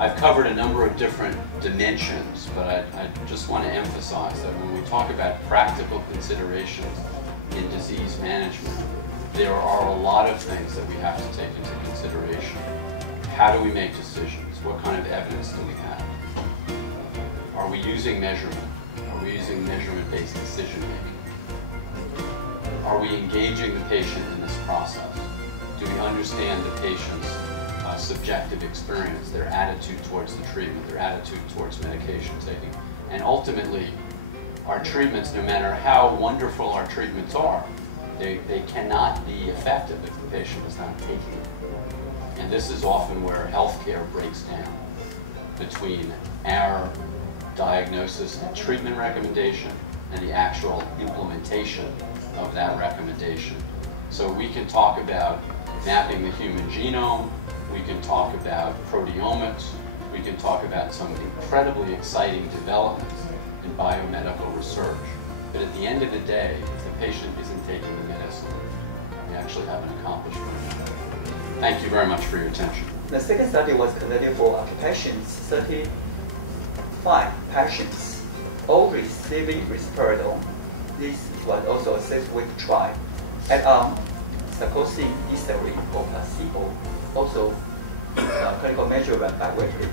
I've covered a number of different dimensions, but I just want to emphasize that when we talk about practical considerations in disease management, there are a lot of things that we have to take into consideration. How do we make decisions? What kind of evidence do we have? Are we using measurement? Are we using measurement-based decision-making? Are we engaging the patient in this process? Do we understand the patient's subjective experience, their attitude towards the treatment, their attitude towards medication taking? And ultimately, our treatments, no matter how wonderful our treatments are, they cannot be effective if the patient is not taking it. And this is often where healthcare breaks down between our diagnosis and treatment recommendation and the actual implementation of that recommendation. So we can talk about mapping the human genome, we can talk about proteomics, we can talk about some incredibly exciting developments in biomedical research. But at the end of the day, if the patient isn't taking the medicine, we actually haven't accomplished much. Thank you very much for your attention. The second study was conducted for occupations, 35 patients, all receiving risperidone. This was also a 6-week trial. Add-on sarcosine, eserine, or placebo. Also, clinical measurement by weekly.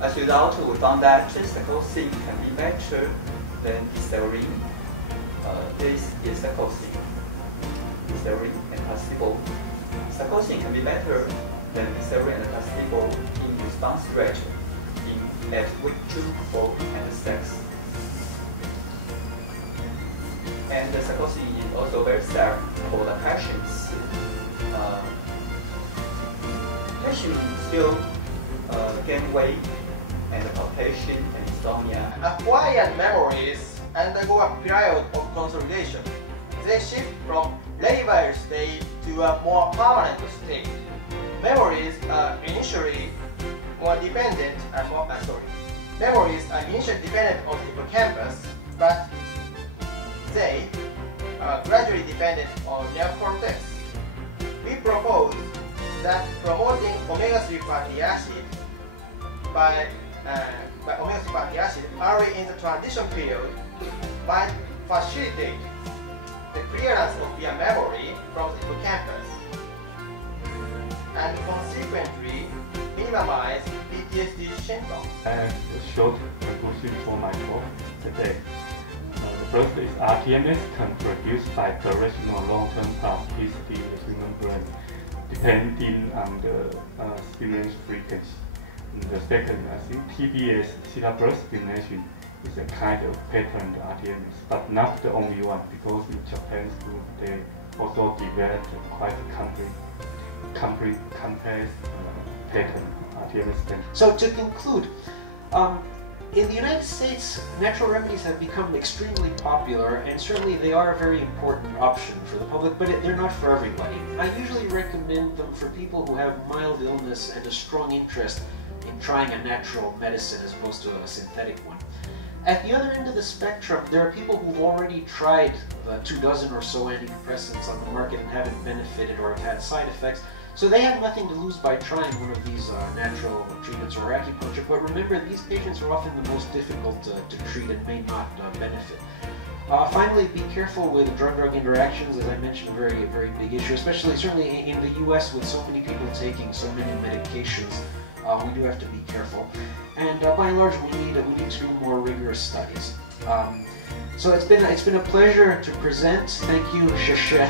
As a result, we found that sarcosine can be better than eserine. This is sarcosine, eserine, and placebo. Sarcosine can be better than eserine and placebo in response rate at week 2, 4, and 6. And the sarcosine is also very safe for the patients. Patients still gain weight and palpitation and insomnia. Acquired memories undergo a period of consolidation. They shift from labile state to a more permanent state. Memories are initially dependent on the hippocampus, but they are gradually dependent on nerve cortex. We propose that promoting omega-3 fatty acid by omega-3 fatty acid early in the transition period might facilitate the clearance of via memory from the hippocampus and consequently minimize PTSD symptoms. A short conclusion for my talk today. The first is RTMS can produce by duration or long-term plasticity in the human brain, depending on the stimulation frequency. And the second, I think TBS, theta burst stimulation, is a kind of patterned RTMS, but not the only one, because in Japan's group they also developed quite a complex pattern RTMS. So to conclude, in the United States, natural remedies have become extremely popular, and certainly they are a very important option for the public, but they're not for everybody. I usually recommend them for people who have mild illness and a strong interest in trying a natural medicine as opposed to a synthetic one. At the other end of the spectrum, there are people who've already tried the 24 or so antidepressants on the market and haven't benefited or have had side effects. So they have nothing to lose by trying one of these natural treatments or acupuncture. But remember, these patients are often the most difficult to treat and may not benefit. Finally, be careful with drug-drug interactions. As I mentioned, a very, very big issue, especially certainly in the US with so many people taking so many medications. We do have to be careful. And by and large, we need to do more rigorous studies. So it's been a pleasure to present. Thank you, Sheshe.